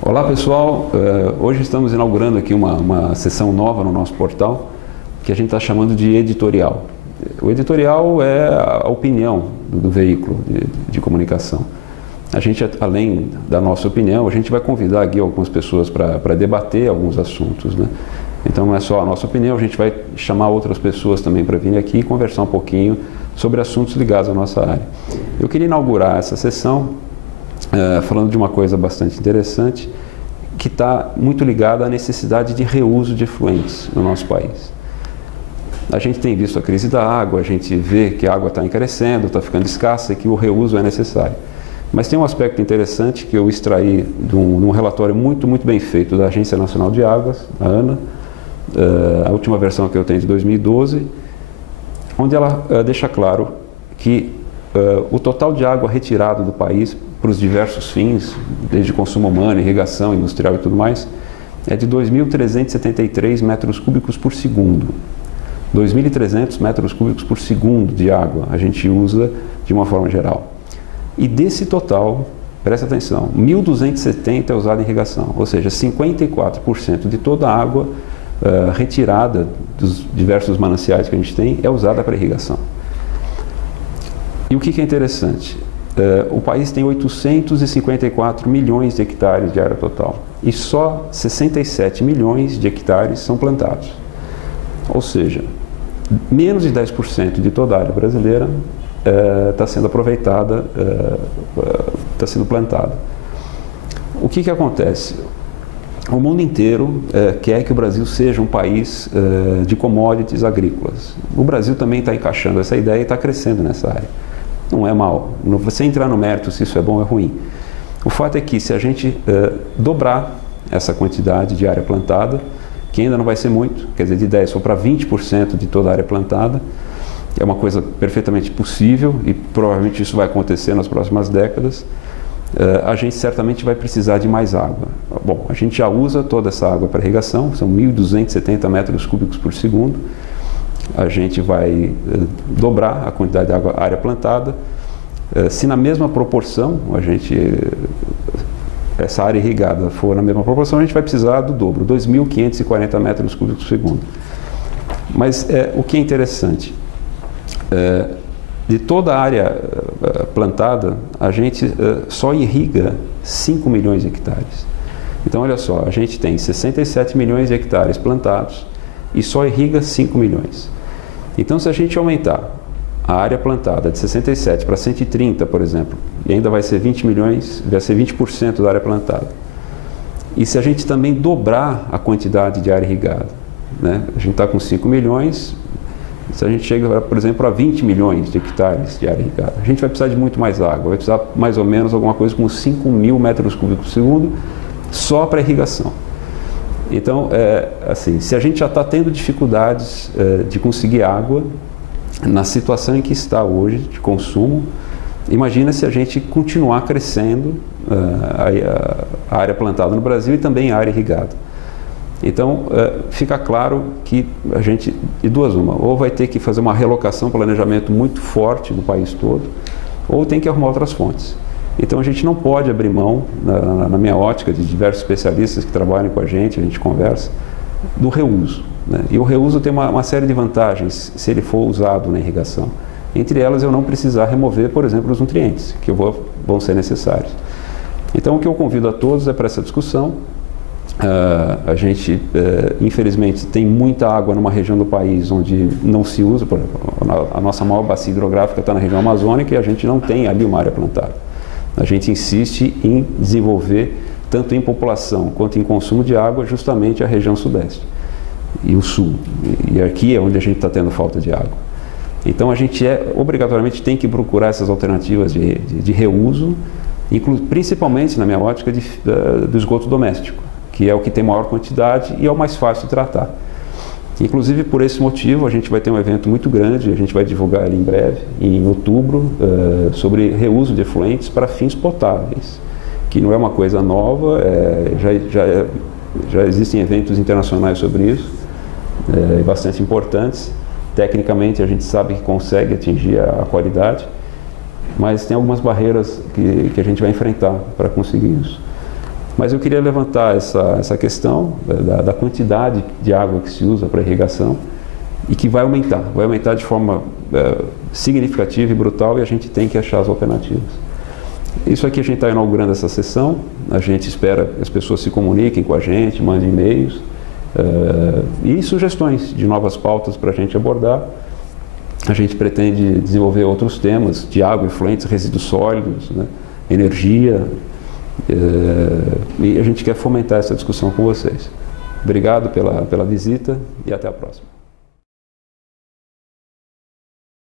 Olá pessoal, hoje estamos inaugurando aqui uma seção nova no nosso portal que a gente está chamando de editorial. O editorial é a opinião do veículo de comunicação. A gente, além da nossa opinião, a gente vai convidar aqui algumas pessoas para debater alguns assuntos, né? Então não é só a nossa opinião, a gente vai chamar outras pessoas também para vir aqui e conversar um pouquinho sobre assuntos ligados à nossa área. Eu queria inaugurar essa sessão falando de uma coisa bastante interessante que está muito ligada à necessidade de reuso de efluentes no nosso país. A gente tem visto a crise da água, a gente vê que a água está encarecendo, está ficando escassa e que o reuso é necessário. Mas tem um aspecto interessante que eu extraí de um relatório muito bem feito da Agência Nacional de Águas, a ANA, a última versão que eu tenho de 2012, onde ela deixa claro que o total de água retirado do país para os diversos fins, desde consumo humano, irrigação, industrial e tudo mais, é de 2.373 metros cúbicos por segundo. 2.300 metros cúbicos por segundo de água a gente usa de uma forma geral. E desse total, presta atenção, 1.270 é usado em irrigação, ou seja, 54% de toda a água retirada dos diversos mananciais que a gente tem é usada para irrigação. E o que é interessante? O país tem 854 milhões de hectares de área total e só 67 milhões de hectares são plantados. Ou seja, menos de 10% de toda a área brasileira está sendo aproveitada, está sendo plantada. O que acontece? O mundo inteiro quer que o Brasil seja um país de commodities agrícolas. O Brasil também está encaixando essa ideia e está crescendo nessa área. Não é mal. Você entrar no mérito se isso é bom ou é ruim. O fato é que se a gente dobrar essa quantidade de área plantada, que ainda não vai ser muito, quer dizer, de 10% for para 20% de toda a área plantada, é uma coisa perfeitamente possível e provavelmente isso vai acontecer nas próximas décadas, a gente certamente vai precisar de mais água. Bom, a gente já usa toda essa água para irrigação, são 1.270 metros cúbicos por segundo. A gente vai dobrar a quantidade de área plantada. Se na mesma proporção, essa área irrigada for na mesma proporção, a gente vai precisar do dobro, 2.540 metros cúbicos por segundo. Mas o que é interessante, de toda a área plantada, a gente só irriga 5 milhões de hectares. Então, olha só, a gente tem 67 milhões de hectares plantados e só irriga 5 milhões. Então, se a gente aumentar a área plantada de 67 para 130, por exemplo, e ainda vai ser 20 milhões, vai ser 20% da área plantada. E se a gente também dobrar a quantidade de área irrigada, né? A gente está com 5 milhões, se a gente chega, por exemplo, a 20 milhões de hectares de área irrigada, a gente vai precisar de muito mais água, vai precisar mais ou menos alguma coisa como 5.000 metros cúbicos por segundo só para irrigação. Então, assim, se a gente já está tendo dificuldades de conseguir água na situação em que está hoje de consumo, imagina se a gente continuar crescendo a área plantada no Brasil e também a área irrigada. Então, fica claro que a gente, de duas uma, ou vai ter que fazer uma relocação, planejamento muito forte no país todo, ou tem que arrumar outras fontes. Então a gente não pode abrir mão, na minha ótica, de diversos especialistas que trabalham com a gente conversa, do reuso, né? E o reuso tem uma série de vantagens se ele for usado na irrigação. Entre elas, eu não precisar remover, por exemplo, os nutrientes, que vão ser necessários. Então o que eu convido a todos é para essa discussão. A gente, infelizmente, tem muita água numa região do país onde não se usa, por exemplo, a nossa maior bacia hidrográfica está na região amazônica e a gente não tem ali uma área plantada. A gente insiste em desenvolver, tanto em população quanto em consumo de água, justamente a região sudeste e o sul. E aqui é onde a gente está tendo falta de água. Então a gente obrigatoriamente tem que procurar essas alternativas de reuso, principalmente, na minha ótica, do esgoto doméstico, que é o que tem maior quantidade e é o mais fácil de tratar. Inclusive, por esse motivo, a gente vai ter um evento muito grande, a gente vai divulgar ele em breve, em outubro, sobre reuso de efluentes para fins potáveis, que não é uma coisa nova, já existem eventos internacionais sobre isso, bastante importantes. Tecnicamente a gente sabe que consegue atingir a qualidade, mas tem algumas barreiras que a gente vai enfrentar para conseguir isso. Mas eu queria levantar essa questão da quantidade de água que se usa para irrigação e que vai aumentar de forma significativa e brutal, e a gente tem que achar as alternativas. Isso aqui a gente está inaugurando essa sessão, a gente espera que as pessoas se comuniquem com a gente, mandem e-mails e sugestões de novas pautas para a gente abordar. A gente pretende desenvolver outros temas de água, efluentes, resíduos sólidos, né, energia, e a gente quer fomentar essa discussão com vocês. Obrigado pela visita e até a próxima.